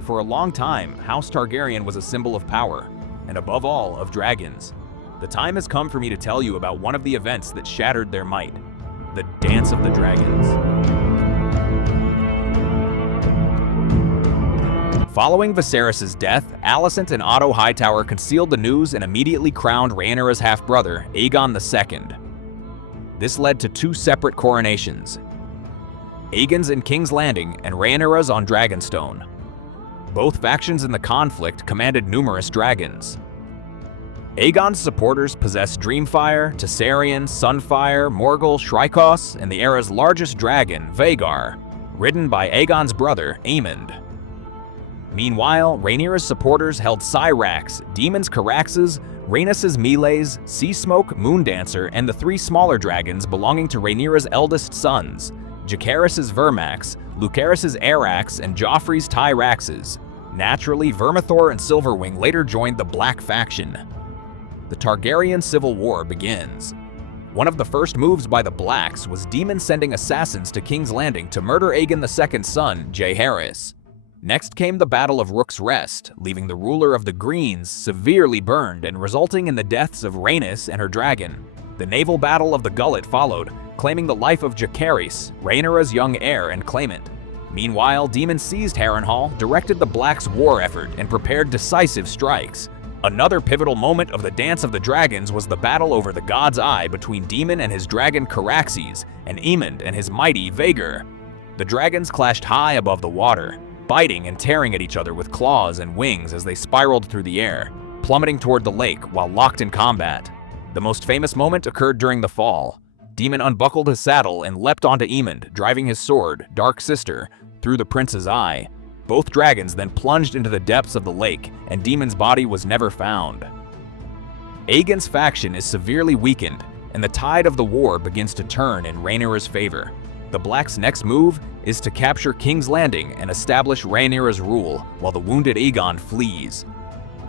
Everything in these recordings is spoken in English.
For a long time, House Targaryen was a symbol of power, and above all, of dragons. The time has come for me to tell you about one of the events that shattered their might, the Dance of the Dragons. Following Viserys' death, Alicent and Otto Hightower concealed the news and immediately crowned Rhaenyra's half-brother, Aegon II. This led to two separate coronations, Aegon's in King's Landing and Rhaenyra's on Dragonstone. Both factions in the conflict commanded numerous dragons. Aegon's supporters possessed Dreamfire, Tessarion, Sunfire, Morgul, Shrykos, and the era's largest dragon, Vhagar, ridden by Aegon's brother, Aemond. Meanwhile, Rhaenyra's supporters held Syrax, Daemon's Caraxes, Rhaenys' Melees, Sea Smoke, Moondancer, and the three smaller dragons belonging to Rhaenyra's eldest sons, Jacaerys' Vermax, Lucerys' Arax, and Joffrey's Tyraxes. Naturally, Vermithor and Silverwing later joined the Black faction. The Targaryen Civil War begins. One of the first moves by the Blacks was Daemon sending assassins to King's Landing to murder Aegon II's son, Jaehaerys. Next came the Battle of Rook's Rest, leaving the ruler of the Greens severely burned and resulting in the deaths of Rhaenys and her dragon. The naval battle of the Gullet followed, claiming the life of Jacaerys, Rhaenyra's young heir and claimant. Meanwhile, Daemon seized Harrenhal, directed the Blacks' war effort, and prepared decisive strikes. Another pivotal moment of the Dance of the Dragons was the battle over the God's Eye between Daemon and his dragon Caraxes, and Aemond and his mighty Vhagar. The dragons clashed high above the water, biting and tearing at each other with claws and wings as they spiraled through the air, plummeting toward the lake while locked in combat. The most famous moment occurred during the fall. Daemon unbuckled his saddle and leapt onto Aemond, driving his sword, Dark Sister, through the prince's eye. Both dragons then plunged into the depths of the lake, and Daemon's body was never found. Aegon's faction is severely weakened, and the tide of the war begins to turn in Rhaenyra's favor. The Blacks' next move is to capture King's Landing and establish Rhaenyra's rule, while the wounded Aegon flees.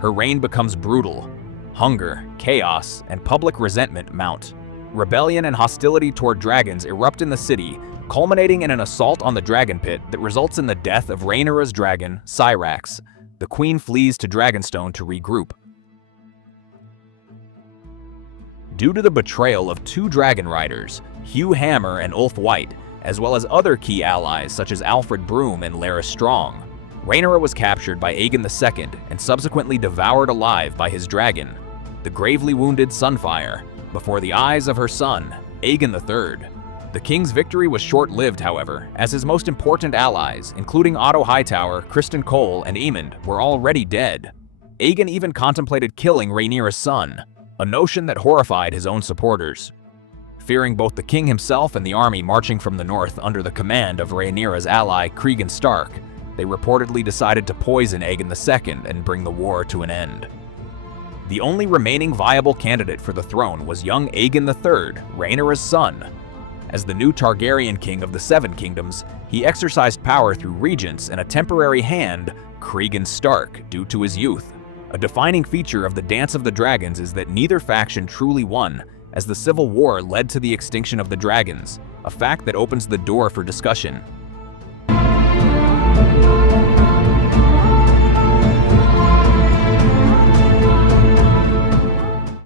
Her reign becomes brutal. Hunger, chaos, and public resentment mount. Rebellion and hostility toward dragons erupt in the city, culminating in an assault on the dragon pit that results in the death of Rhaenyra's dragon, Syrax. The queen flees to Dragonstone to regroup. Due to the betrayal of two dragon riders, Hugh Hammer and Ulf White, as well as other key allies such as Alfred Broom and Larys Strong, Rhaenyra was captured by Aegon II and subsequently devoured alive by his dragon, the gravely wounded Sunfire, before the eyes of her son, Aegon III. The king's victory was short-lived, however, as his most important allies, including Otto Hightower, Criston Cole, and Aemond, were already dead. Aegon even contemplated killing Rhaenyra's son, a notion that horrified his own supporters. Fearing both the king himself and the army marching from the north under the command of Rhaenyra's ally, Cregan Stark, they reportedly decided to poison Aegon II and bring the war to an end. The only remaining viable candidate for the throne was young Aegon III, Rhaenyra's son. As the new Targaryen king of the Seven Kingdoms, he exercised power through regents and a temporary hand, Cregan Stark, due to his youth. A defining feature of the Dance of the Dragons is that neither faction truly won, as the Civil War led to the extinction of the dragons, a fact that opens the door for discussion.